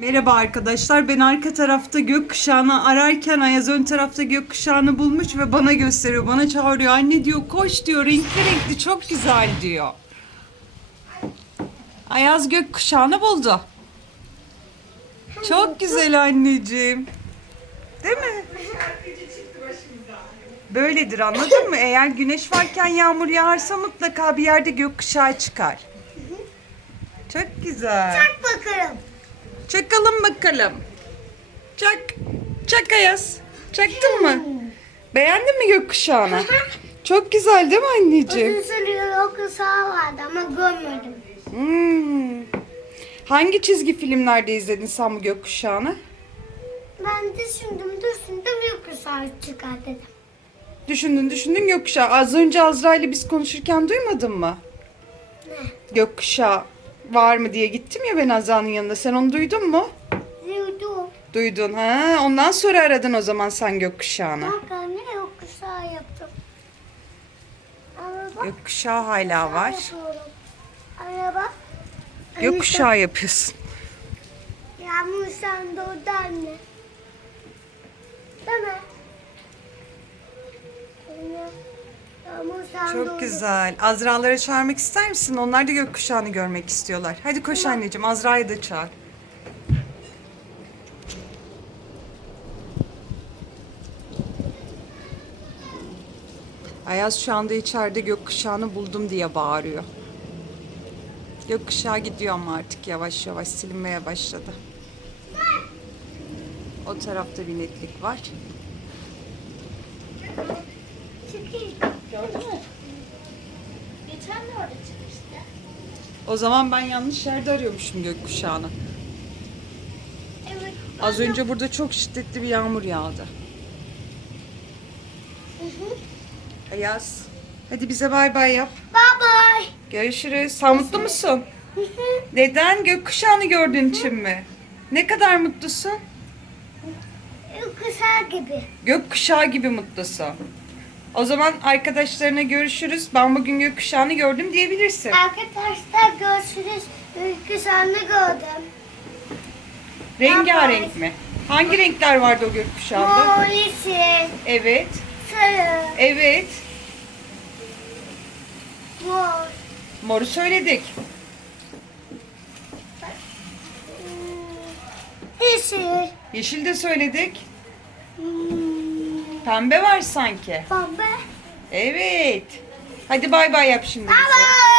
Merhaba arkadaşlar. Ben arka tarafta gökkuşağını ararken Ayaz ön tarafta gökkuşağını bulmuş ve bana gösteriyor. Bana çağırıyor. Anne diyor koş diyor. Renkli renkli çok güzel diyor. Ayaz gökkuşağını buldu. Çok güzel anneciğim. Değil mi? Böyledir anladın mı? Eğer güneş varken yağmur yağarsa mutlaka bir yerde gökkuşağı çıkar. Çok güzel. Bak bakalım. Çakalım bakalım. Çak. Çak Ayaz. Çaktın mı? Beğendin mi gökkuşağını? Çok güzel değil mi anneciğim? Uzun sürüyor o kısa vardı ama görmedim. Hmm. Hangi çizgi filmlerde izledin sen bu gökkuşağını? Ben düşündüm düşündüm kısa çıkar dedim. Düşündün düşündün gökkuşağı. Az önce Azra ile biz konuşurken duymadın mı? Ne? Gökkuşağı var mı diye gittim ya ben Azra'nın yanında. Sen onu duydun mu? Duydum. Duydun. Ha, ondan sonra aradın o zaman sen gökkuşağını. Bak anne kısa yaptım. Ama bak Gökkuşağı hala var. yapıyorum. Anne bak. Gökkuşağı yapıyorsun. Yağmur sen doğdu anne. Değil mi? Sen. Çok güzel. Azra'ları çağırmak ister misin? Onlar da gökkuşağını görmek istiyorlar. Hadi koş anneciğim. Azra'yı da çağır. Ayaz şu anda içeride gökkuşağını buldum diye bağırıyor. Gökkuşağı gidiyor ama artık yavaş yavaş silinmeye başladı. O tarafta bir netlik var. Çıkayım. Gördün mü? Geçen de orada çıkmıştı. O zaman ben yanlış yerde arıyormuşum gökkuşağını. Evet. Az önce burada çok şiddetli bir yağmur yağdı. Hı hı. Ayaz. Hadi bize bay bay yap. Bye bye. Görüşürüz. Sen mutlu musun? Hı hı. Neden? Gökkuşağını gördüğün için mi? Ne kadar mutlusun? Kısa gibi. Gökkuşağı gibi mutlusun. O zaman arkadaşlarına görüşürüz. Ben bugün gökkuşağını gördüm diyebilirsin. Arkadaşlar görüşürüz. Kısağını gördüm. Rengarenk mi? Hangi renkler vardı o gökkuşağında? Mor, yeşil, Evet. sarı, Evet. mor. Moru söyledik. Yeşil. Yeşil de söyledik. hmm, Pembe var sanki. Pembe. Evet. Hadi bay bay yap şimdi Bye bize.